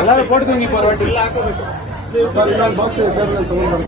ಎಲ್ಲರೂ ಫೋಟೋ ತೆಗಿ ಪರವಾಗಿ ಇಲ್ಲ ಹಾಕೋಬೇಕು ಸರ್. ಇನ್ನೊಂದು ಬಾಕ್ಸ್ ಬೇರೆ ತಗೊಂಡ್ಬರ್ತೀನಿ.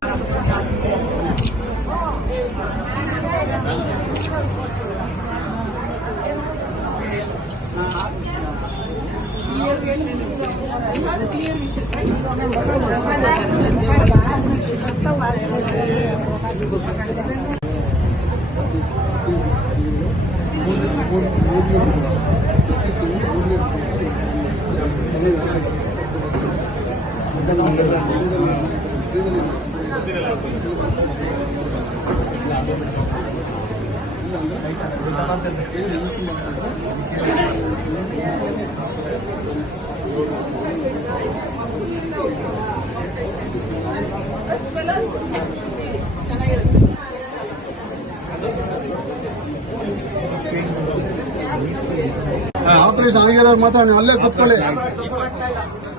ಆಪರೇಷನ್ ಆಗಿರೋರು ಮಾತ್ರ ನೀವು ಅಲ್ಲೇ ಕೂತ್ಕೊಳ್ಳಿ,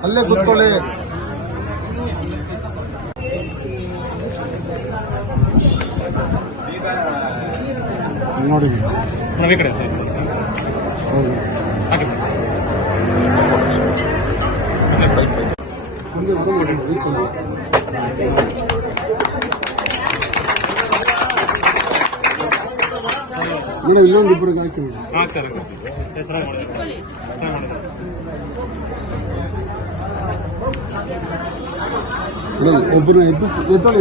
ಅಲ್ಲೇ ಕೂತ್ಕೊಳ್ಳಿ. ನೋಡಿ ಕಡೆ ನೀನು ಇನ್ನೊಂದಿಬ್ಬರಿಗೆ ಹಾಕ್ತಾರೆ. ಒಬ್ಬರು ಎತ್ತೋಳಿ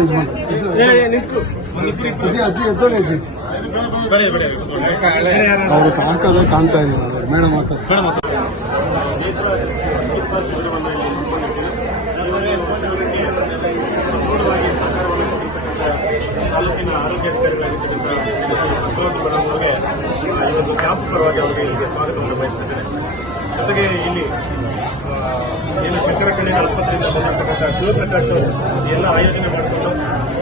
ಅಜ್ಜಿ ಎತ್ತೋಳಿ ಅಜ್ಜಿ ಅವ್ರು ಹಾಕೋದೇ ಕಾಣ್ತಾ ಇಲ್ಲ ಮೇಡಮ್ ಹಾಕೋದು. ತಾಲೂಕಿನ ಆರೋಗ್ಯಾಧಿಕಾರಿಗಳಾಗಿರ್ತಕ್ಕಂಥ ಅವರಿಗೆ ಈ ಒಂದು ಕ್ಯಾಂಪ್ ಪರವಾಗಿ ಅವರಿಗೆ ಇಲ್ಲಿಗೆ ಸ್ವಾಗತವನ್ನು ಬಯಸ್ತಿದ್ದೇನೆ. ಜೊತೆಗೆ ಇಲ್ಲಿ ಏನು ಶಂಕರ ಕಣ್ಣಿನ ಆಸ್ಪತ್ರೆಯಿಂದ ಬಂದಿರತಕ್ಕಂಥ ಶಿವಪ್ರಕಾಶ್ ಎಲ್ಲ ಆಯೋಜನೆ ಮಾಡಿಕೊಂಡು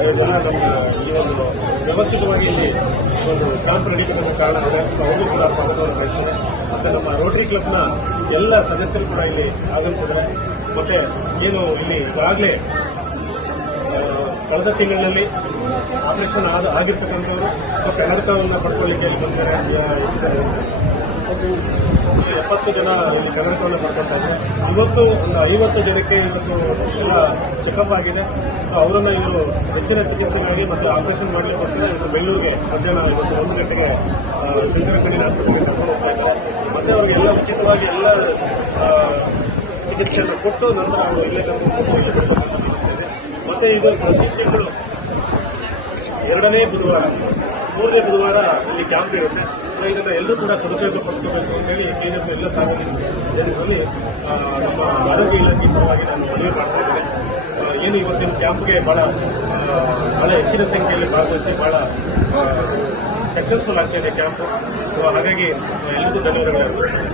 ಇವರೆಲ್ಲ ನಮ್ಮ ಈ ಒಂದು ವ್ಯವಸ್ಥಿತವಾಗಿ ಇಲ್ಲಿ ಒಂದು ಕ್ಯಾಂಪ್ ನಡೀತಕ್ಕಂಥ ಕಾರಣ ಇದೆ. ಅವರು ಕೂಡ ಸ್ವಾಗತವನ್ನು ಬಯಸ್ತಾರೆ. ಮತ್ತು ನಮ್ಮ ರೋಟರಿ ಕ್ಲಬ್ನ ಎಲ್ಲ ಸದಸ್ಯರು ಕೂಡ ಇಲ್ಲಿ ಆಗಮಿಸಿದ್ದಾರೆ. ಮತ್ತೆ ಏನು ಇಲ್ಲಿ ಈಗಾಗಲೇ ಕಳೆದ ತಿಂಗಳಿನಲ್ಲಿ ಆಪರೇಷನ್ ಆಗಿರ್ತಕ್ಕಂಥವರು ಸ್ವಲ್ಪ ಕನ್ನಡಕವನ್ನು ಪಡ್ಕೊಳ್ಳಿಕ್ಕೆ ಇಲ್ಲಿ ಬಂದಿದ್ದಾರೆ. 70 ಜನ ಇಲ್ಲಿ ಕನ್ನಡಕವನ್ನು ಪಡ್ಕೊಳ್ತಾ ಇದ್ದಾರೆ. ಇವತ್ತು ಒಂದು 50 ಜನಕ್ಕೆ ಇವತ್ತು ಎಲ್ಲ ಚೆಕಪ್ ಆಗಿದೆ. ಸೊ ಅವರನ್ನು ಇವರು ಹೆಚ್ಚಿನ ಚಿಕಿತ್ಸೆಗಾಗಿ ಮತ್ತು ಆಪರೇಷನ್ ಮಾಡಲಿಕ್ಕೋಸ್ಕರ ಇವರು ಬೆಂಗಳೂರಿಗೆ ಮಧ್ಯಾಹ್ನ ಇವತ್ತು 1 ಗಂಟೆಗೆ ಶಂಕರ ಕಣ್ಣಿನ ಆಸ್ಪತ್ರೆಗೆ ಕರ್ಕೊಂಡು ಹೋಗ್ತಾ ಇದ್ದಾರೆ. ಮತ್ತೆ ಅವರಿಗೆಲ್ಲ ಉಚಿತವಾಗಿ ಎಲ್ಲ ಚಿಕಿತ್ಸೆಯನ್ನು ಕೊಟ್ಟು ನಂತರ ಅವರು ಇಲ್ಲೇ ಕರ್ಕೊಂಡು ಮತ್ತೆ ಇದು ಪ್ರತಿ ತಿಂಗಳು 2ನೇ ಬುಧವಾರ 3ನೇ ಬುಧವಾರ ಇಲ್ಲಿ ಕ್ಯಾಂಪ್ ಇರುತ್ತೆ. ಸೊ ಇದನ್ನು ಎಲ್ಲರೂ ಕೂಡ ಸದುಪಯೋಗಪಡಿಸ್ಕೋಬೇಕು ಅಂತೇಳಿ ಕೇಂದ್ರದ ಎಲ್ಲ ಸಾರ್ವಜನಿಕ ಜನರಲ್ಲಿ ನಮ್ಮ ಆರೋಗ್ಯ ಇಲಾಖೆ ಪರವಾಗಿ ನಾನು ಮನವಿ ಮಾಡ್ತಾ ಇದ್ದೇನೆ. ಏನು ಇವತ್ತಿನ ಕ್ಯಾಂಪ್ಗೆ ಬಹಳ ಹೆಚ್ಚಿನ ಸಂಖ್ಯೆಯಲ್ಲಿ ಭಾಗವಹಿಸಿ ಬಹಳ ಸಕ್ಸಸ್ಫುಲ್ ಆಗ್ತಿದೆ ಕ್ಯಾಂಪು. ಸೊ ಹಾಗಾಗಿ ಎಲ್ಲರಿಗೂ ಧನ್ಯವಾದಗಳು ಅರ್ಪಿಸ್ತೇನೆ.